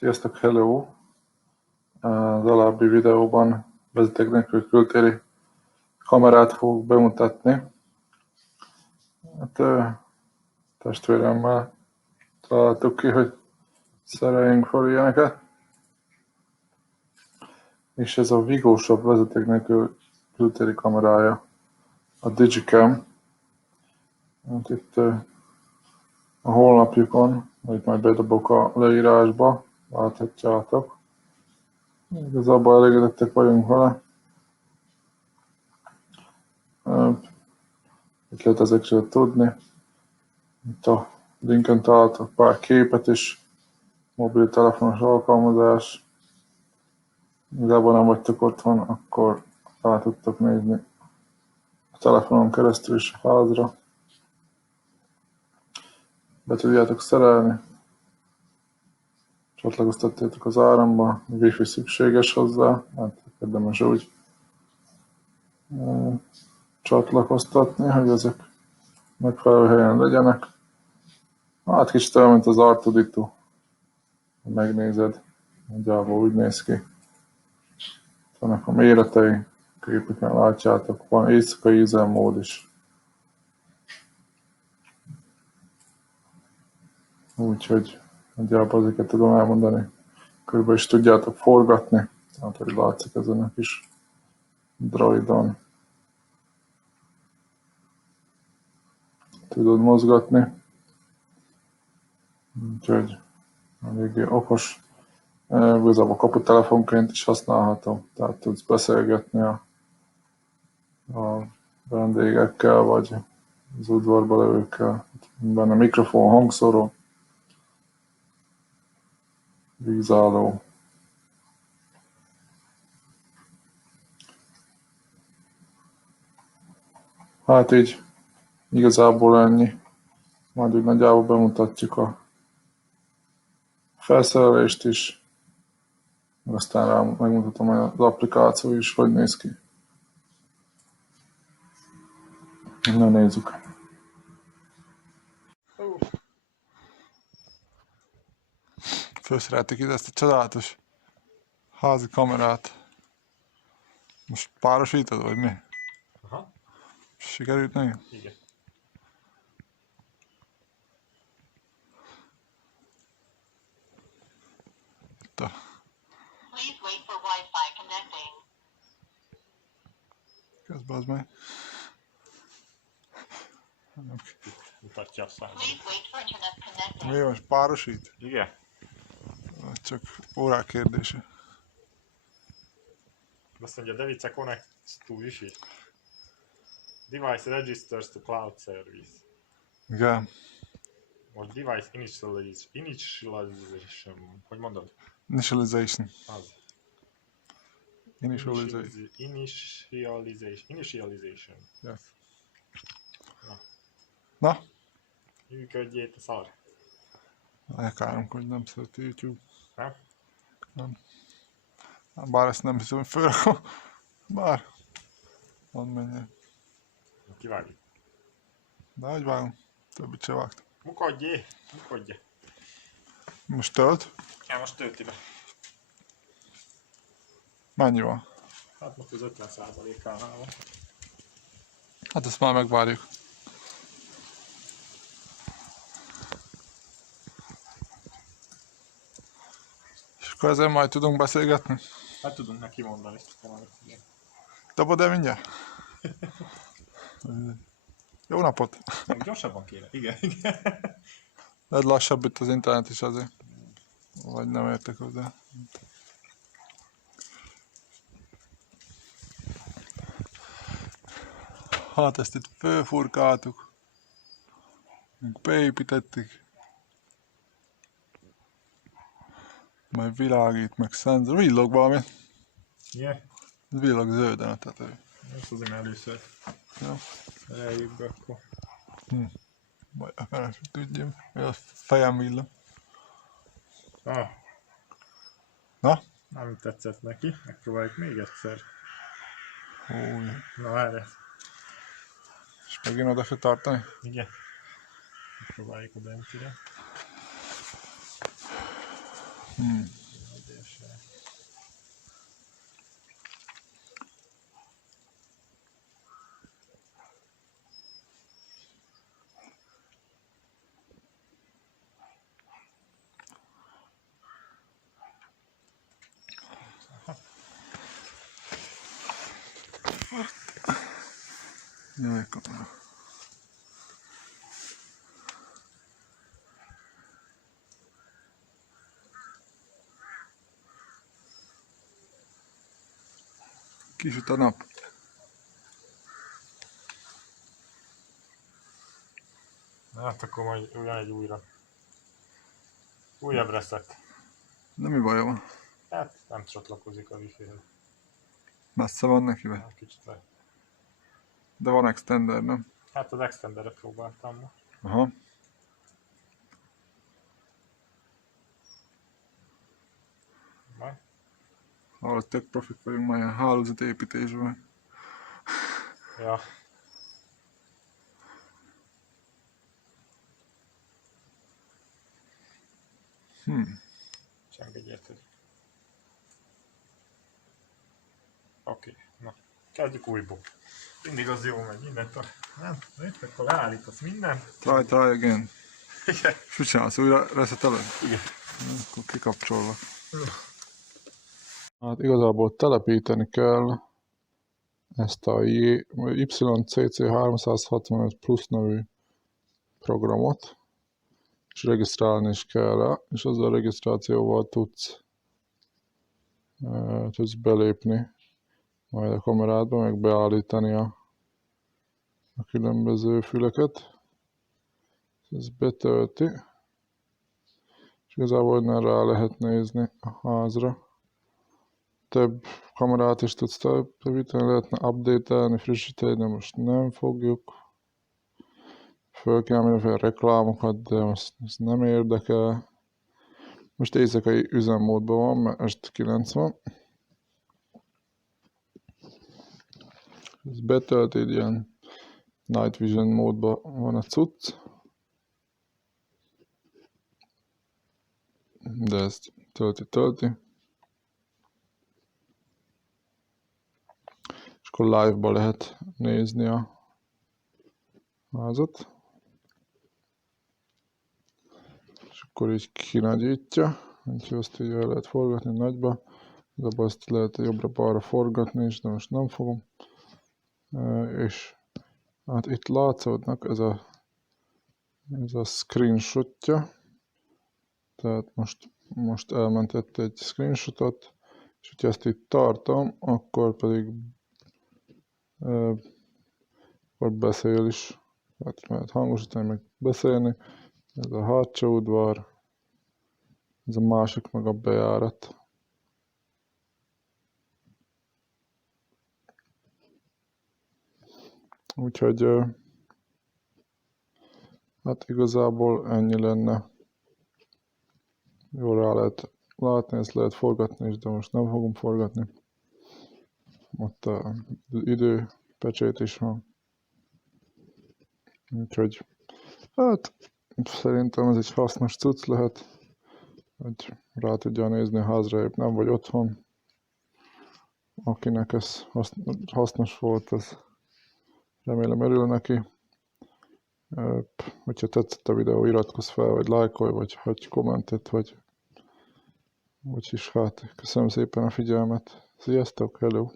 Sziasztok, hello! Az alábbi videóban vezeték nélkül kültéri kamerát fogok bemutatni. Hát testvéremmel találtuk ki, hogy szereljünk fel ilyeneket. És ez a Vigóshop vezeték nélkül kültéri kamerája, a Digicam. Hát itt a honlapjukon, amit majd bedobok a leírásba, láthatjátok. Igazából elégedettek vagyunk vele. Itt lehet ezekről tudni. Itt a linken találtok pár képet is, mobiltelefonos alkalmazás. Igazából nem vagytok otthon, akkor rá tudtok nézni a telefonon keresztül is a házra. Be tudjátok szerelni, csatlakoztatjátok az áramba, wifi szükséges hozzá, hát érdemes úgy csatlakoztatni, hogy ezek megfelelő helyen legyenek. Hát kicsit olyan, mint az Artuditu, ha megnézed, nagyjából úgy néz ki. Vannak a méretei, képeken látjátok, van éjszakai üzemmód is. Úgyhogy nagyjából ezeket tudom elmondani. Körülbelül is tudjátok forgatni, hát hogy látszik ezen a kis droidon. Tudod mozgatni. Úgyhogy eléggé okos. Igazából kaputelefonként is használható, tehát tudsz beszélgetni a vendégekkel, vagy az udvarba levőkkel. Benne mikrofon, hangszóró, vízálló. Hát így igazából ennyi. Majd úgy nagyjából bemutatjuk a felszerelést is, meg aztán rá megmutatom az applikáció is, hogy néz ki. Na nézzük. Felszereltük ide ezt a csodálatos házi kamerát. Most párosítod, vagy mi? Aha. Sikerült neki? Igen. Itt a... Please wait for Wi-Fi connecting. Közben az meg. Mutatja a számot. Please wait for internet connecting. Mi most párosít? Igen. Csak órák kérdése. Azt mondja, Device connects to Wi-Fi. Device registers to cloud service. Igen. Most device initialization. Hogy mondod? Initialization. Az. Initialization. Initialization. Yes. Na. Na? Működjét a szar. Elkárunk, hogy nem szereti YouTube. Nem? Nem. Bár ezt nem hiszem, hogy fölrakom. Bár. Mondd menjen. Kivágjuk. De hogy vágom? Többit se vágtam. Mukodjé! Mukodjé! Most tölt? Ja, most tölti be. Mennyi van? Hát most az 50%-ánál van. Hát ezt már megvárjuk. És akkor ezzel majd tudunk beszélgetni? Hát tudunk neki mondani. Dobod el mindjárt? Jó napot! Gyorsabban kéne. Igen, igen. Lehet lassabb itt az internet is azért. Vagy nem értek hozzá. Hát ezt itt fölfurkáltuk. Beépítettük. Majd világít, meg szenzor. Villog valami. Igen? Villog zölden a tető. Ezt azért először Jó. eljük be akkor. Majd akár tudjam. A fejem villog. Ah, Na? nem tetszett neki. Megpróbáljuk még egyszer. Új. Na erre. És megint oda kell tartani? Igen. Megpróbáljuk a bentire. Jaj, kamera. Kisüt a nap. Hát akkor majd ugyanegy újra. Újabb reset. De mi baj van? Hát nem csatlakozik a wifi-hez. Messze van neki be? Kicsit le. De van extender, nem? Hát az extenderre próbáltam ma. Aha. Majd. Ahol tök profik vagyunk már ilyen hálózatépítésben. Ja. Semmi érted. Oké, na. Kezdjük újból. Mindig az jó megy, mindent a... Nem, itt akkor leállítasz mindent. Try again. Igen. És mit csinálsz? Újra reseteled? Igen. Akkor kikapcsolva. Hát igazából telepíteni kell ezt a YCC365 Plus nevű programot, és regisztrálni is kell rá, és azzal a regisztrációval tudsz belépni majd a kamerádba, meg beállítani a különböző füleket. Ez betölti, és igazából innen rá lehet nézni a házra. Több kamerát is tudsz telepíteni, lehetne update-elni, frissíteni, de most nem fogjuk. Föl kell mindenféle reklámokat, de most ez nem érdekel. Most éjszakai üzemmódban van, mert este 9 van. Ez betölt, így ilyen Night Vision módban van a cucc. De ezt tölti. És akkor live-ba lehet nézni a házat. És akkor így kinagyítja, úgyhogy azt így el lehet forgatni nagyba. Igazából ezt lehet jobbra-balra forgatni is, de most nem fogom. És hát itt látszódnak ez a screenshotja. Tehát most elmentett egy screenshotot, és hogyha ezt itt tartom, akkor pedig akkor beszél is. Tehát lehet hangosítani, meg beszélni. Ez a hátsó udvar, ez a másik meg a bejárat. Úgyhogy hát igazából ennyi lenne. Jól rá lehet látni, ezt lehet forgatni is, de most nem fogom forgatni. Ott az időpecsét is van. Úgyhogy hát szerintem ez egy hasznos cucc lehet, hogy rá tudja nézni a házra, épp nem vagy otthon. Akinek ez hasznos volt, az remélem örül neki. Hogyha tetszett a videó, iratkozz fel, vagy lájkolj, vagy hagyj kommentet, vagy úgyis hát köszönöm szépen a figyelmet. Sziasztok, hello!